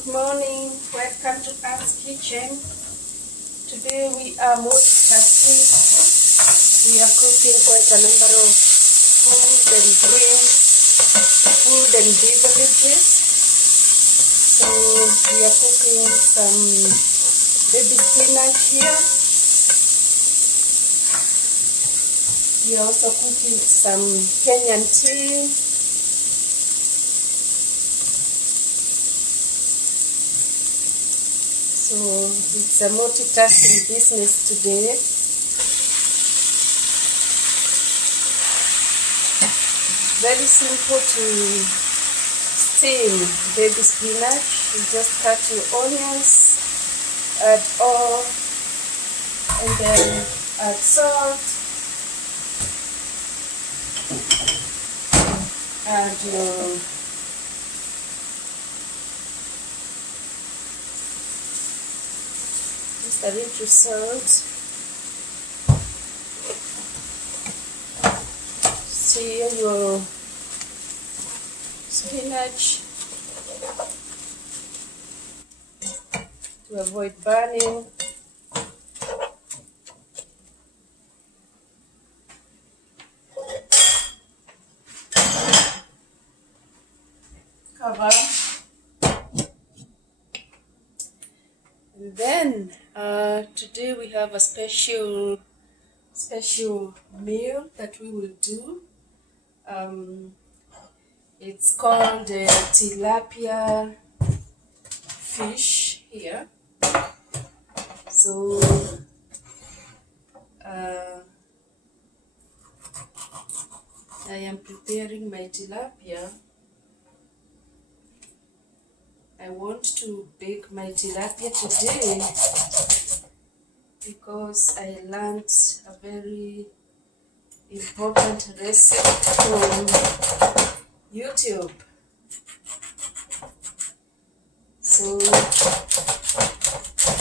Good morning, welcome to sKitchen. Today we are multitasking. We are cooking quite a number of food and drinks, food and beverages. So we are cooking some baby spinach here. We are also cooking some Kenyan tea. So it's a multitasking business today. Very simple to steam baby spinach. You just cut your onions, add oil, and then add salt, add your just a little salt. Sear your spinach to avoid burning. Cover. And then today we have a special meal that we will do. It's called tilapia fish here. So I am preparing my tilapia. I want to bake my tilapia today because I learned a very important recipe from YouTube. So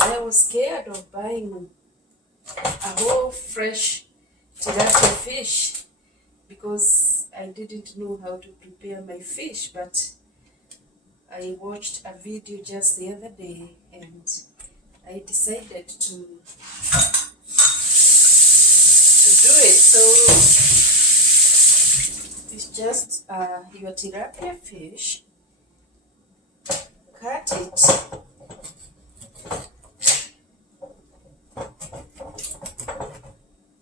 I was scared of buying a whole fresh tilapia fish because I didn't know how to prepare my fish, but I watched a video just the other day and I decided to do it. So it's just your tilapia fish. Cut it.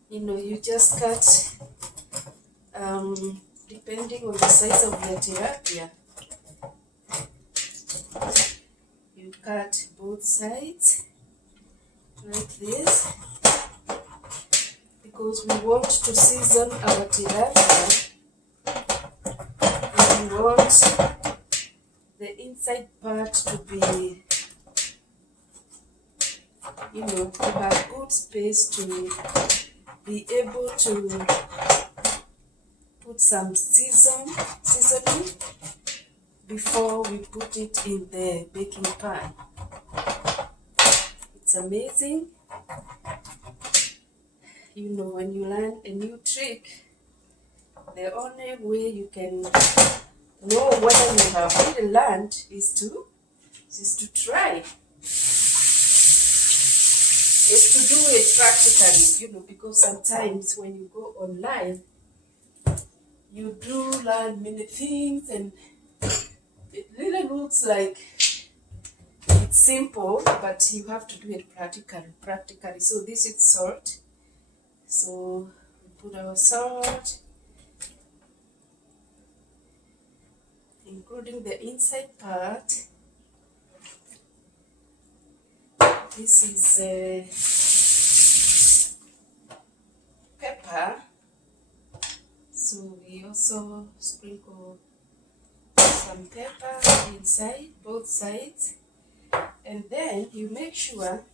You just cut depending on the size of your tilapia. You cut both sides like this because we want to season our tilapia. And we want the inside part to be, to have good space to be able to put some seasoning before we put it in the baking pan. It's amazing. When you learn a new trick, the only way you can know whether you have really learned is to try. Is to do it practically, because sometimes when you go online, you do learn many things and it really looks like it's simple, but you have to do it practically. So this is salt. So we put our salt, including the inside part. This is pepper. So we also sprinkle some pepper inside both sides, and then you make sure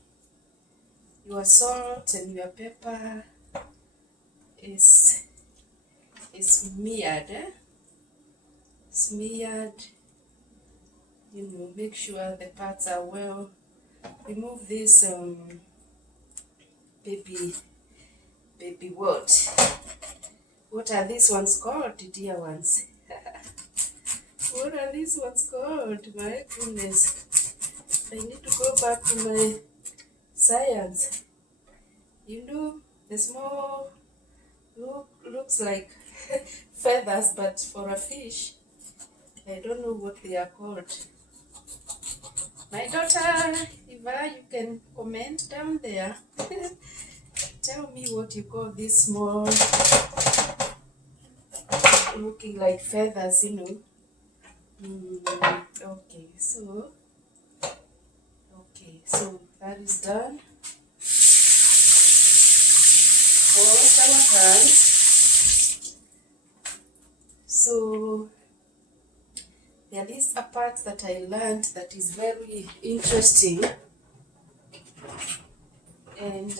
your salt and your pepper is smeared. Make sure the parts are well. Remove this baby what are these ones called, dear ones? What are these ones called? My goodness. I need to go back to my science. You know, the small looks like feathers, but for a fish, I don't know what they are called. My daughter, Eva, you can comment down there. Tell me what you call this small, looking like feathers, you know. Okay, so that is done. Wash our hands. So there is a part that I learned that is very interesting, and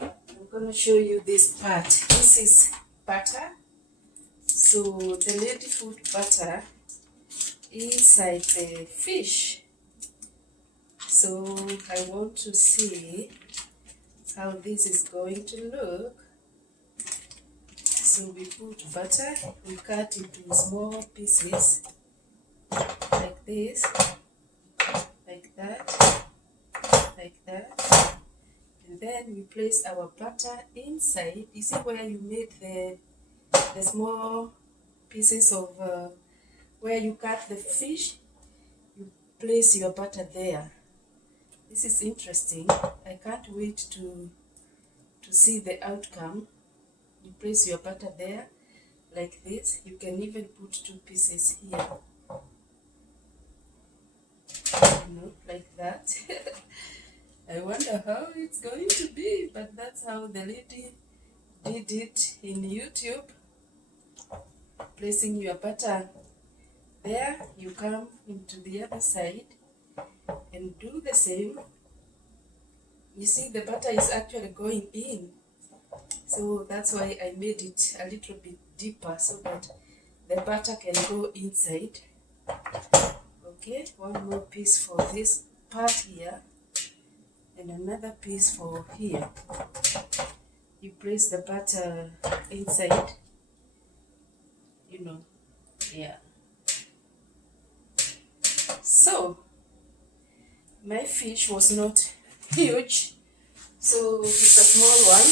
I'm gonna show you this part. This is butter. So the lady put butter inside the fish. So I want to see how this is going to look. So we put butter, we cut into small pieces like this, like that, like that. And then we place our butter inside. You see where you made the small pieces of where you cut the fish? You place your butter there. This is interesting. I can't wait to see the outcome. You place your butter there like this. You can even put 2 pieces here, you know, like that. I wonder how it's going to be, but that's how the lady did it in YouTube. Placing your butter there, you come into the other side and do the same. You see the butter is actually going in, so that's why I made it a little bit deeper so that the butter can go inside. Okay, one more piece for this part here and another piece for here. You place the butter inside, you know, yeah. So my fish was not huge, so it's a small one.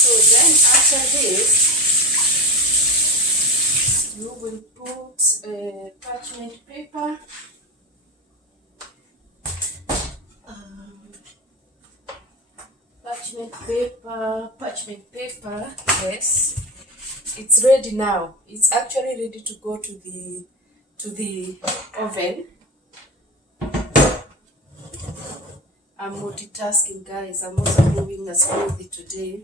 So then after this, you will put parchment paper. Parchment paper, yes. It's ready now. It's actually ready to go to the oven. I'm multitasking, guys. I'm also doing a smoothie today.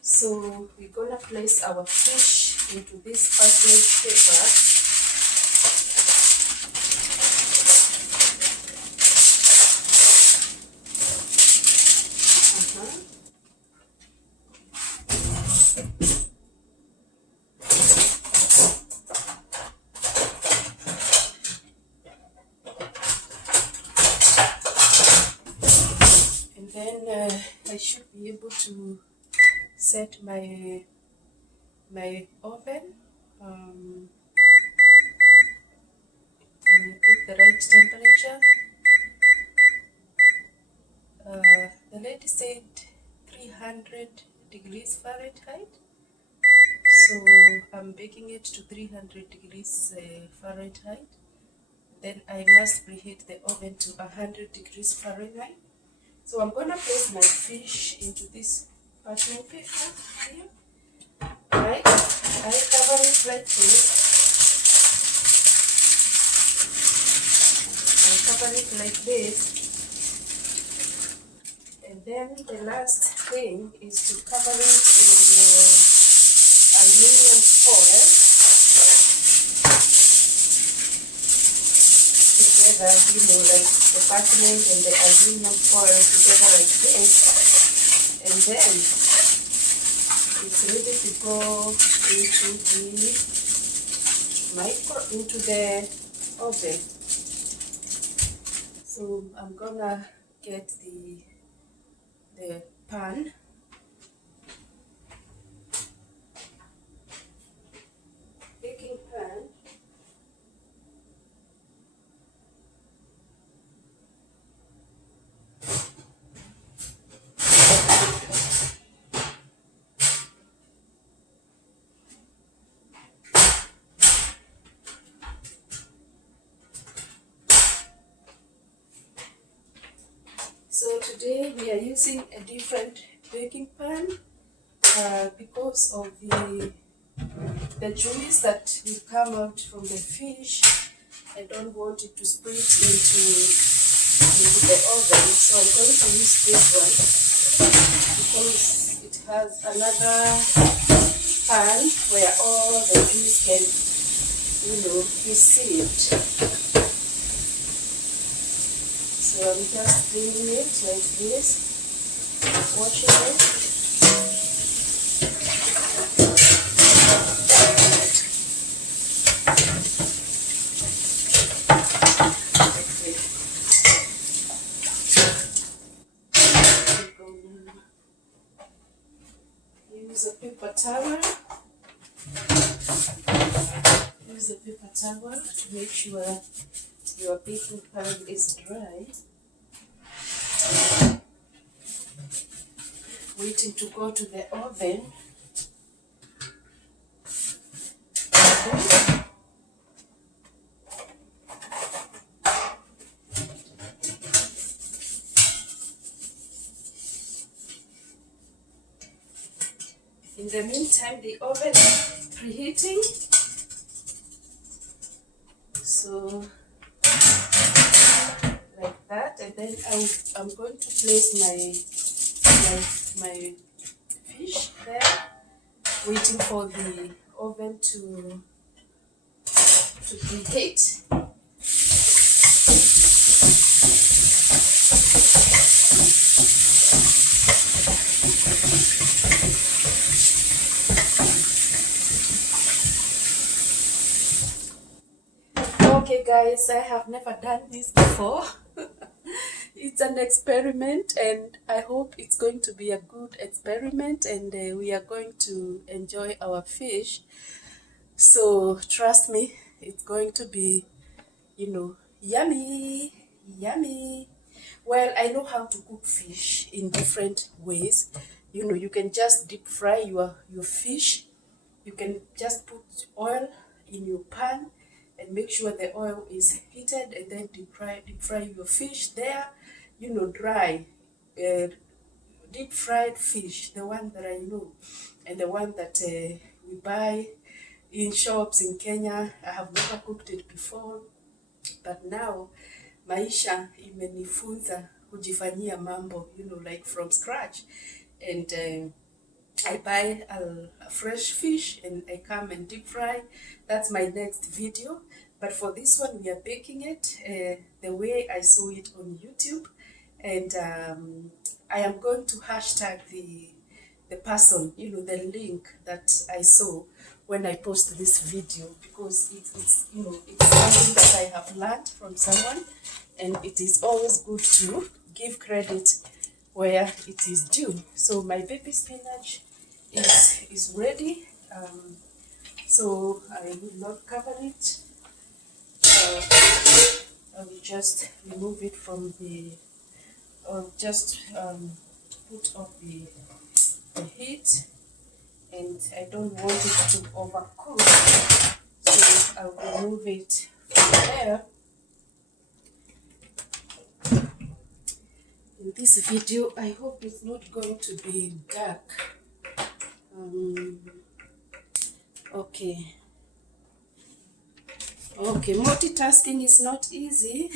So we're gonna place our fish into this parchment paper. And then I should be able to set my oven. Put the right temperature. The lady said 300 degrees Fahrenheit. So I'm baking it to 300 degrees Fahrenheit. Then I must preheat the oven to 100 degrees Fahrenheit. So I'm gonna place my fish into this parchment paper here. Right? I cover it like this. I cover it like this. And then the last thing is to cover it in aluminum foil together, you know, like the parchment and the aluminum foil together like this. And then it's ready to go into the oven. So I'm gonna get the pan. Baking pan. today we are using a different baking pan because of the juice that will come out from the fish. I don't want it to split into the oven, so I'm going to use this one because it has another pan where all the juice can, be sieved. So I'm just cleaning it like this, washing it. Use a paper towel. Use a paper towel to make sure your baking pan is dry. Waiting to go to the oven. In the meantime, the oven is preheating. So, like that, and then I'm going to place my fish there, waiting for the oven to preheat. Okay guys, I have never done this before. It's an experiment and I hope it's going to be a good experiment, and we are going to enjoy our fish. So trust me, it's going to be, yummy, yummy. Well, I know how to cook fish in different ways. You can just deep fry your fish. You can just put oil in your pan and make sure the oil is heated, and then deep fry your fish there, dry, deep fried fish, the one that I know, and the one that we buy in shops in Kenya. I have never cooked it before, but now maisha imenifunza kujifanyia mambo, like from scratch, and I buy a fresh fish and I come and deep fry. That's my next video. But for this one, we are baking it the way I saw it on YouTube. And I am going to hashtag the person, the link that I saw when I post this video, because it's something that I have learned from someone, and it is always good to give credit where it is due. So my baby spinach is ready. So I will not cover it. I will just remove it from or just put off the heat, and I don't want it to overcook, so I will remove it from there. In this video, I hope it's not going to be dark. Okay, multitasking is not easy.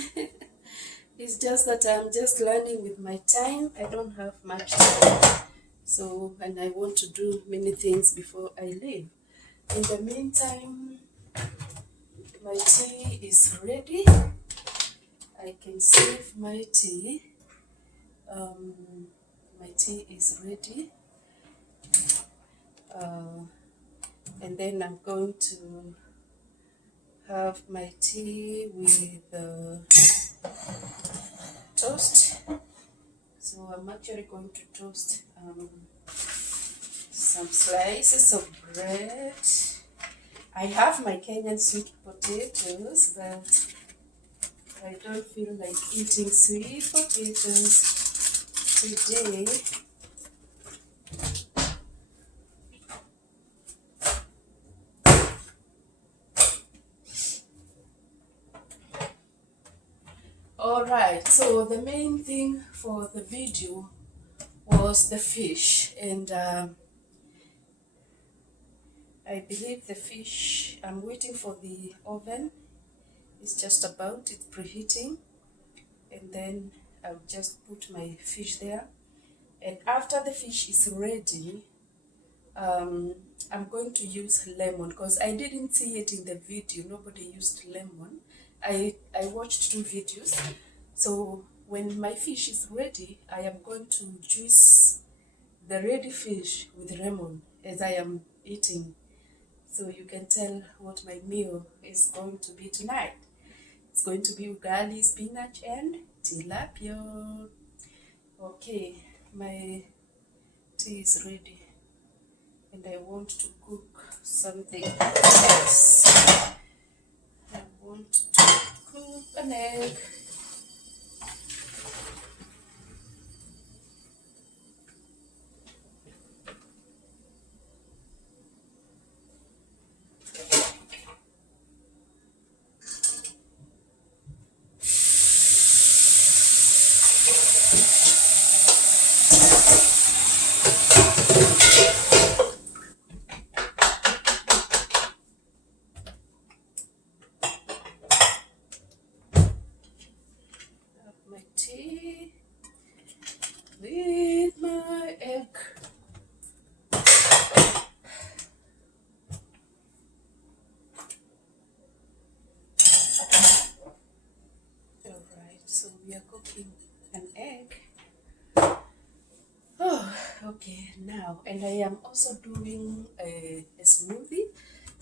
It's just that I'm just learning with my time. I don't have much time, so, and I want to do many things before I leave. In the meantime, my tea is ready. I can save my tea. My tea is ready. And then I'm going to have my tea with toast. So I'm actually going to toast some slices of bread. I have my Kenyan sweet potatoes, but I don't feel like eating sweet potatoes today. Alright, so the main thing for the video was the fish, and I believe the fish, I'm waiting for the oven. It's just about, it's preheating, and then I'll just put my fish there. And after the fish is ready, I'm going to use lemon, because I didn't see it in the video. Nobody used lemon. I watched 2 videos. So when my fish is ready, I am going to juice the ready fish with lemon as I am eating. So you can tell what my meal is going to be tonight. It's going to be ugali, spinach, and tilapia. Okay, my tea is ready, and I want to cook something else. I want to cook an egg. My tea with my egg. Alright, so we are cooking an egg. Oh, okay, now, and I am also doing a smoothie.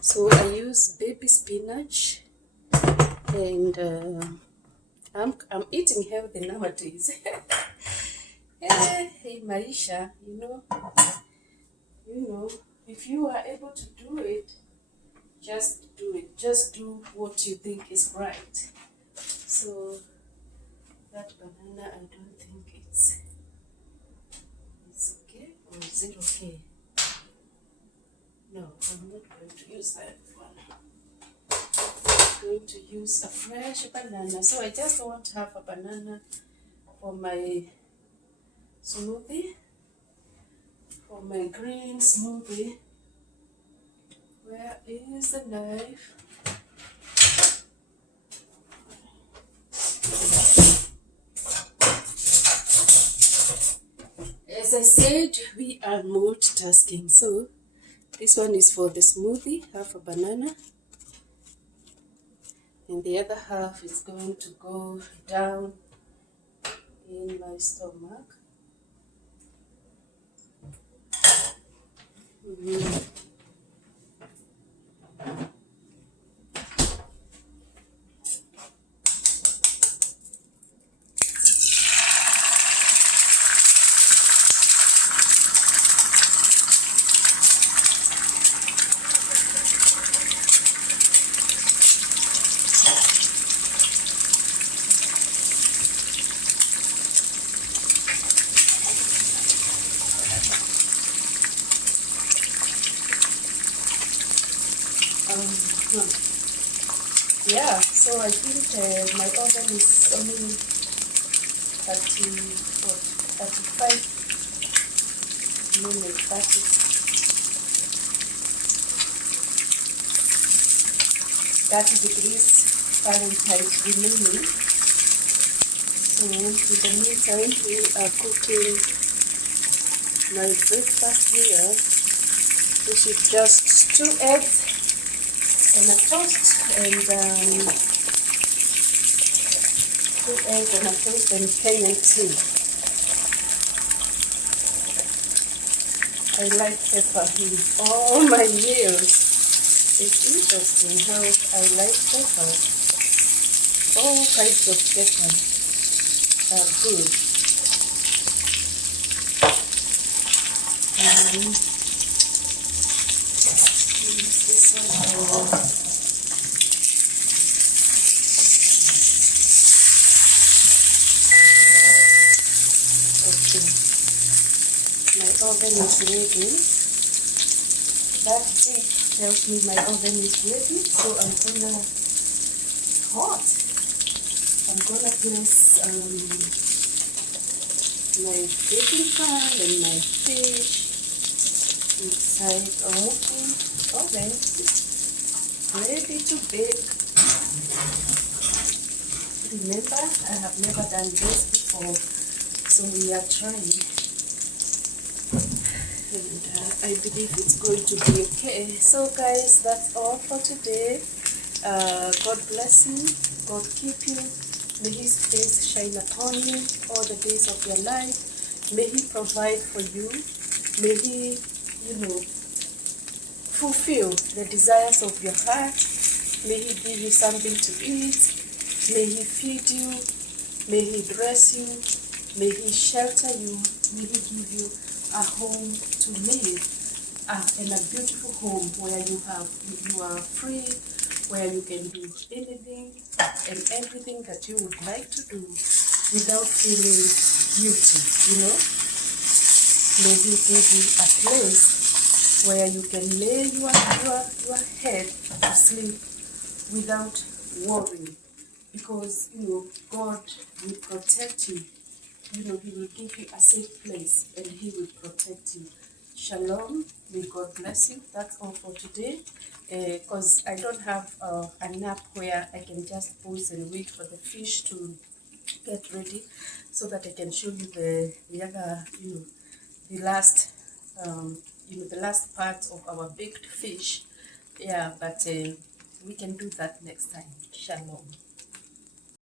So I use baby spinach, and I'm eating healthy nowadays. Hey, Maisha, you know, if you are able to do it, just do it. Just do what you think is right. So that banana, I don't think it's okay, or is it okay? No, I'm not going to use that one. I'm going to use a fresh banana. So I just want half a banana for my smoothie, for my green smoothie. Where is the knife? As I said, we are multitasking. So this one is for the smoothie, half a banana, and the other half is going to go down in my stomach. Yeah, so I think my oven is only 35 minutes. That is 30 degrees Fahrenheit remaining. So in the meantime, we are cooking my breakfast here, which is just 2 eggs and a toast, and 2 eggs and a toast and Kenyan tea. I like pepper in all my meals. It's interesting how I like pepper. All kinds of pepper are good. This one okay. My oven is ready. That tick tells me my oven is ready, so I'm gonna, it's hot. I'm I'm gonna place my baking pan and my fish inside of the oven, ready to bake. Remember, I have never done this before, so we are trying, and I believe it's going to be okay. So guys, that's all for today. God bless you, God keep you, may His face shine upon you all the days of your life. May He provide for you, may He, fulfill the desires of your heart. May He give you something to eat, may He feed you, may He dress you, may He shelter you, may He give you a home to live, and a beautiful home where you are free, where you can do anything and everything that you would like to do without feeling guilty, May He give you a place where you can lay your head to sleep without worrying, because God will protect you. He will give you a safe place and He will protect you. Shalom. May God bless you. That's all for today. Because I don't have a nap where I can just pause and wait for the fish to get ready, so that I can show you the other, the last, the last part of our baked fish. Yeah, but we can do that next time. Shalom.